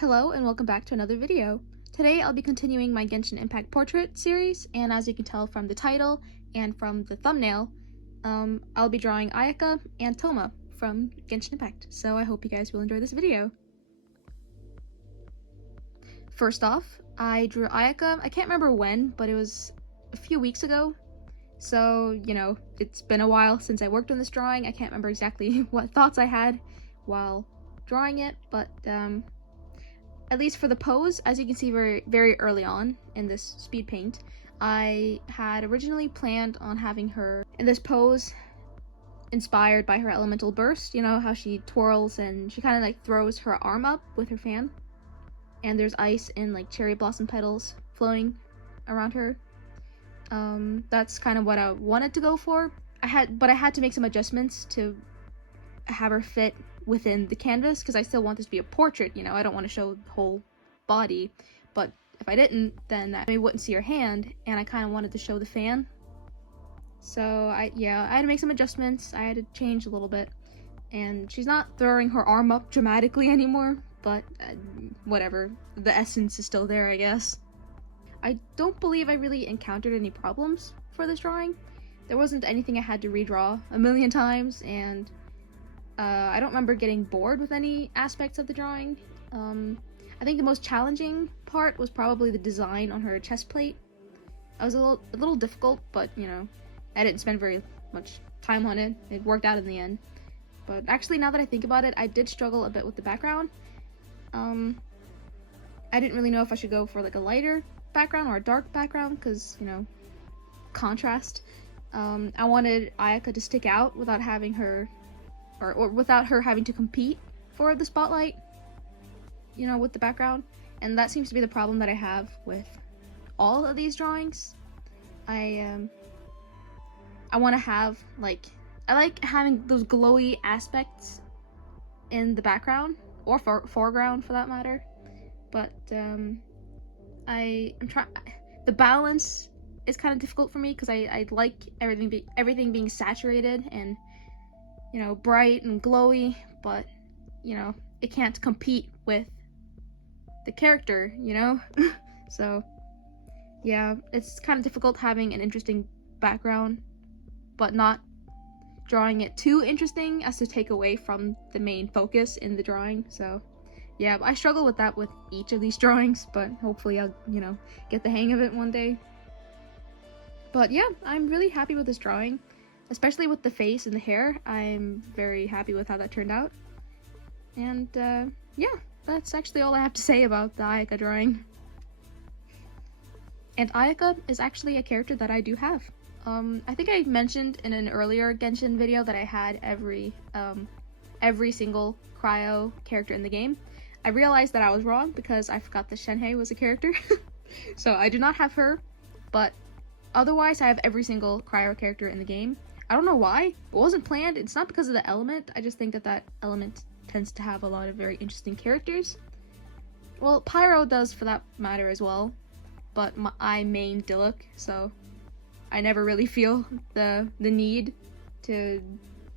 Hello and welcome back to another video. Today I'll be continuing my Genshin Impact portrait series, and as you can tell from the title and from the thumbnail, I'll be drawing Ayaka and Thoma from Genshin Impact, so I hope you guys will enjoy this video. First off, I drew Ayaka. I can't remember when, but it was a few weeks ago, so, you know, it's been a while since I worked on this drawing. I can't remember exactly what thoughts I had while drawing it, but at least for the pose, as you can see very early on in this speed paint, I had originally planned on having her in this pose inspired by her elemental burst. You know how she twirls and she kind of like throws her arm up with her fan, and there's ice and like cherry blossom petals flowing around her. That's kind of what I wanted to go for. But I had to make some adjustments to have her fit within the canvas, because I still want this to be a portrait, you know. I don't want to show the whole body, but if I didn't, then I wouldn't see her hand, and I kind of wanted to show the fan. So I had to make some adjustments. I had to change a little bit, and she's not throwing her arm up dramatically anymore, but whatever, the essence is still there, I guess. I don't believe I really encountered any problems for this drawing. There wasn't anything I had to redraw a million times, and I don't remember getting bored with any aspects of the drawing. I think the most challenging part was probably the design on her chest plate. It was a little difficult, but you know, I didn't spend very much time on it. It worked out in the end. But actually, now that I think about it, I did struggle a bit with the background. I didn't really know if I should go for like a lighter background or a dark background, because, you know, contrast. I wanted Ayaka to stick out without having her or without her having to compete for the spotlight, you know, with the background. And that seems to be the problem that I have with all of these drawings. I want to have, like, I like having those glowy aspects in the background, or foreground for that matter, but I am trying. The balance is kind of difficult for me, because I like everything being saturated and, you know, bright and glowy, but, you know, it can't compete with the character, you know? So, yeah, it's kind of difficult having an interesting background, but not drawing it too interesting as to take away from the main focus in the drawing. So, yeah, I struggle with that with each of these drawings, but hopefully I'll, you know, get the hang of it one day. But yeah, I'm really happy with this drawing. Especially with the face and the hair, I'm very happy with how that turned out. And yeah, that's actually all I have to say about the Ayaka drawing. And Ayaka is actually a character that I do have. I think I mentioned in an earlier Genshin video that I had every single cryo character in the game. I realized that I was wrong because I forgot that Shenhei was a character. So I do not have her, but otherwise I have every single cryo character in the game. I don't know why. It wasn't planned. It's not because of the element. I just think that that element tends to have a lot of very interesting characters. Well, Pyro does for that matter as well, but I main Diluc, so I never really feel the need to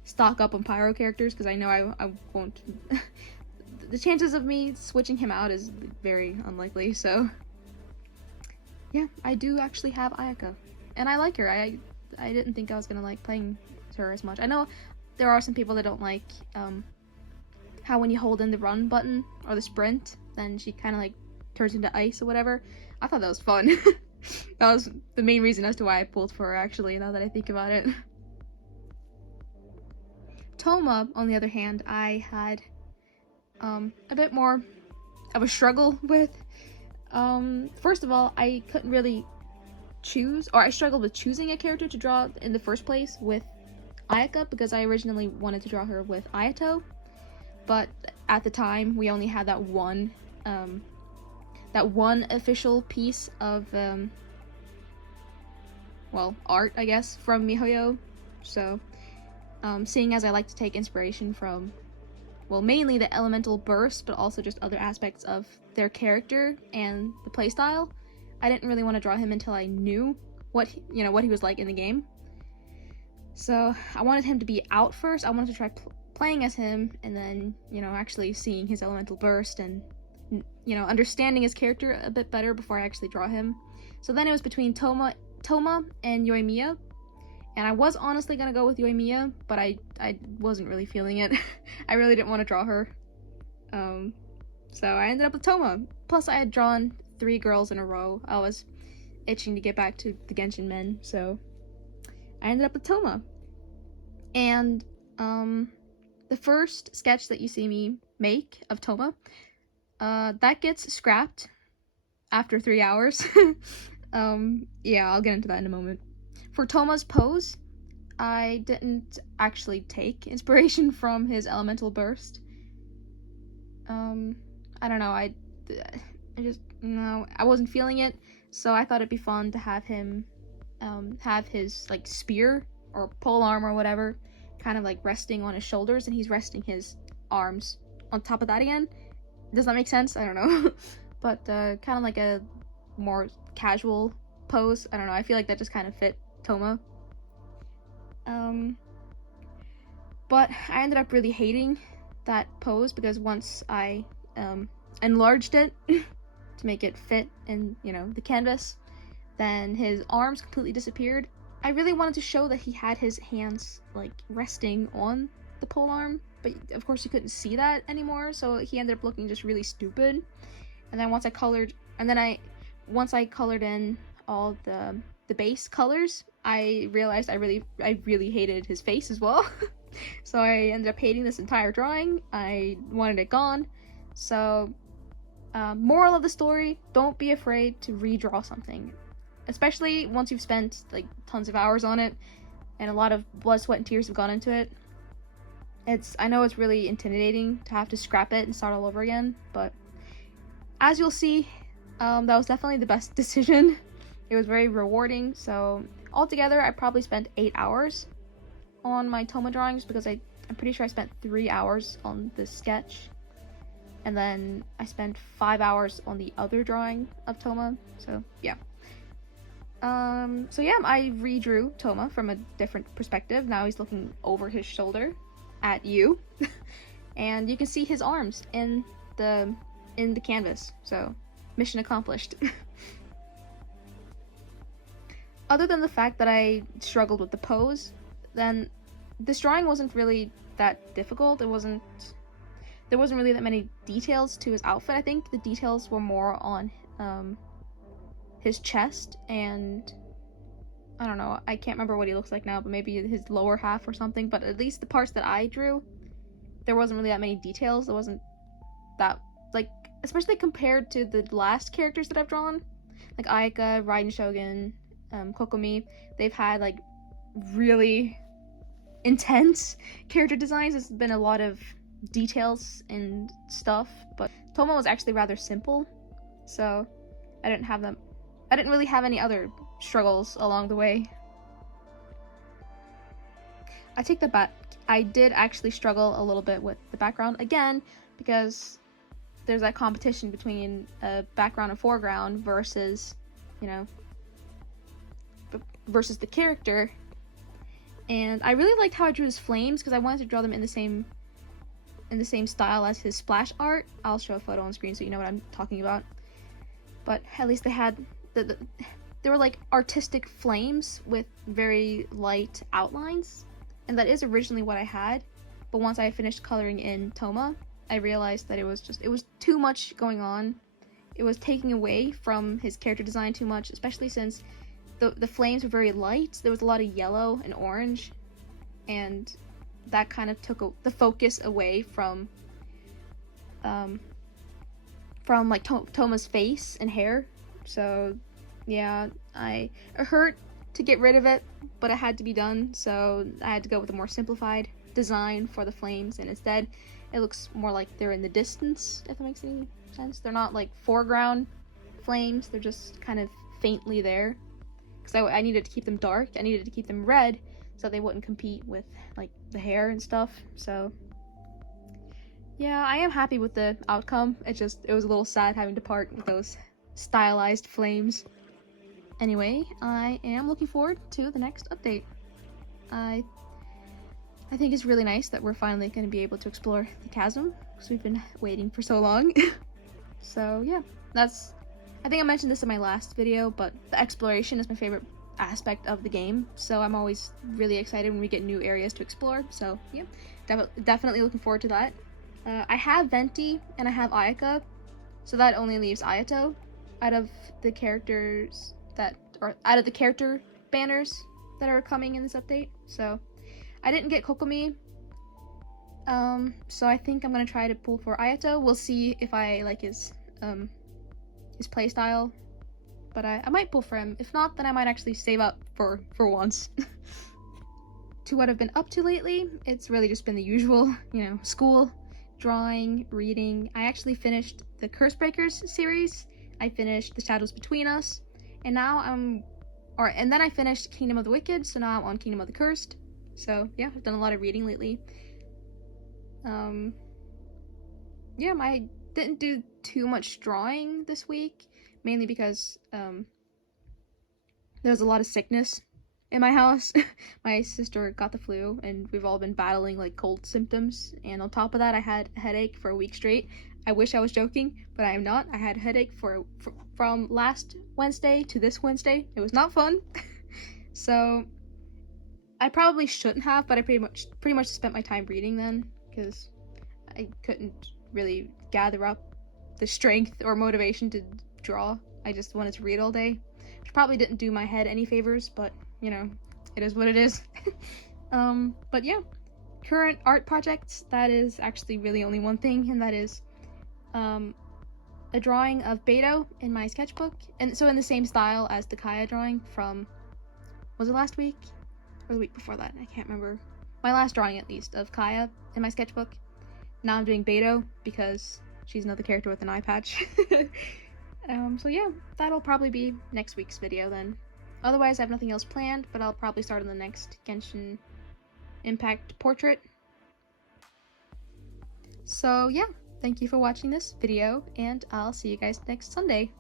stock up on Pyro characters, because I know I won't. The chances of me switching him out is very unlikely, so yeah, I do actually have Ayaka, and I like her. I didn't think I was gonna like playing her as much. I know there are some people that don't like how when you hold in the run button or the sprint, then she kind of like turns into ice or whatever. I thought that was fun. That was the main reason as to why I pulled for her, actually, now that I think about it. Thoma, on the other hand, I had a bit more of a struggle with. First of all, I couldn't really choose, or I struggled with choosing a character to draw in the first place with Ayaka, because I originally wanted to draw her with Ayato, but at the time we only had that one official piece of well, art, I guess, from MiHoYo. So seeing as I like to take inspiration from, well, mainly the elemental burst, but also just other aspects of their character and the playstyle, I didn't really want to draw him until I knew what he was like in the game. So I wanted him to be out first. I wanted to try playing as him, and then, you know, actually seeing his elemental burst and you know, understanding his character a bit better before I actually draw him. So then it was between Thoma and Yoimiya, and I was honestly gonna go with Yoimiya, but I wasn't really feeling it. I really didn't want to draw her. So I ended up with Thoma. Plus I had drawn 3 girls in a row. I was itching to get back to the Genshin men, so I ended up with Thoma. And the first sketch that you see me make of Thoma, that gets scrapped after 3 hours. Yeah, I'll get into that in a moment. For Thoma's pose, I didn't actually take inspiration from his elemental burst. I don't know, I just, no, I wasn't feeling it, so I thought it'd be fun to have him, have his, like, spear, or polearm or whatever, kind of, like, resting on his shoulders, and he's resting his arms on top of that again. Does that make sense? I don't know. But, kind of like a more casual pose. I don't know, I feel like that just kind of fit Thoma. But I ended up really hating that pose because once I enlarged it to make it fit in, you know, the canvas, then his arms completely disappeared. I really wanted to show that he had his hands, like, resting on the polearm, but of course you couldn't see that anymore, so he ended up looking just really stupid. And then once I colored in all the base colors, I realized I really hated his face as well. So I ended up hating this entire drawing. I wanted it gone. So, moral of the story, don't be afraid to redraw something. Especially once you've spent, like, tons of hours on it, and a lot of blood, sweat, and tears have gone into it. I know it's really intimidating to have to scrap it and start all over again, but as you'll see, that was definitely the best decision. It was very rewarding, so altogether I probably spent 8 hours on my Thoma drawings, because I'm pretty sure I spent 3 hours on this sketch, and then I spent 5 hours on the other drawing of Thoma, so yeah. So yeah, I redrew Thoma from a different perspective. Now he's looking over his shoulder at you, and you can see his arms in the canvas, so mission accomplished. Other than the fact that I struggled with the pose, then this drawing wasn't really that difficult. There wasn't really that many details to his outfit. I think the details were more on his chest, and I don't know, I can't remember what he looks like now, but maybe his lower half or something, but at least the parts that I drew, there wasn't really that many details. There wasn't that, like, especially compared to the last characters that I've drawn, like Ayaka, Raiden Shogun, Kokomi. They've had, like, really intense character designs. There's been a lot of details and stuff, but Thoma was actually rather simple, so I didn't really have any other struggles along the way. I take that back. I did actually struggle a little bit with the background again, because there's that competition between background and foreground versus, you know, versus the character. And I really liked how I drew his flames, because I wanted to draw them in the same style as his splash art. I'll show a photo on screen so you know what I'm talking about. But at least they had they were like artistic flames with very light outlines, and that is originally what I had. But once I finished coloring in Thoma, I realized that it was too much going on. It was taking away from his character design too much, especially since the flames were very light. There was a lot of yellow and orange, and that kind of took the focus away from like Thoma's face and hair. So yeah, it hurt to get rid of it, but it had to be done, so I had to go with a more simplified design for the flames, and instead it looks more like they're in the distance, if that makes any sense. They're not like foreground flames, they're just kind of faintly there, because I needed to keep them dark. I needed to keep them red so they wouldn't compete with, like, the hair and stuff. So yeah, I am happy with the outcome. It was a little sad having to part with those stylized flames. Anyway, I am looking forward to the next update. I think it's really nice that we're finally going to be able to explore the chasm, because we've been waiting for so long. So yeah, I think I mentioned this in my last video, but the exploration is my favorite aspect of the game, so I'm always really excited when we get new areas to explore. So yeah, definitely looking forward to that. I have Venti and I have Ayaka, so that only leaves Ayato out of the characters that are out of the character banners that are coming in this update. So I didn't get Kokomi, so I think I'm gonna try to pull for Ayato. We'll see if I like his playstyle, but I might pull for him. If not, then I might actually save up for once. To what I've been up to lately, it's really just been the usual, you know, school, drawing, reading. I actually finished the Curse Breakers series. I finished The Shadows Between Us, and now and then I finished Kingdom of the Wicked, so now I'm on Kingdom of the Cursed. So yeah, I've done a lot of reading lately. Yeah, I didn't do too much drawing this week, mainly because there's a lot of sickness in my house. My sister got the flu, and we've all been battling like cold symptoms, and on top of that I had a headache for a week straight. I wish I was joking, but I am not. I had a headache from last Wednesday to this Wednesday. It was not fun. So I probably shouldn't have, but I pretty much spent my time reading then, because I couldn't really gather up the strength or motivation to draw. I just wanted to read all day, which probably didn't do my head any favors, but you know, it is what it is. But yeah, current art projects, that is actually really only one thing, and that is a drawing of Beto in my sketchbook, and so in the same style as the Kaya drawing from, was it last week or the week before that? I can't remember. My last drawing, at least, of Kaya in my sketchbook. Now I'm doing Beto because she's another character with an eye patch. So yeah, that'll probably be next week's video then. Otherwise, I have nothing else planned, but I'll probably start on the next Genshin Impact portrait. So yeah, thank you for watching this video, and I'll see you guys next Sunday.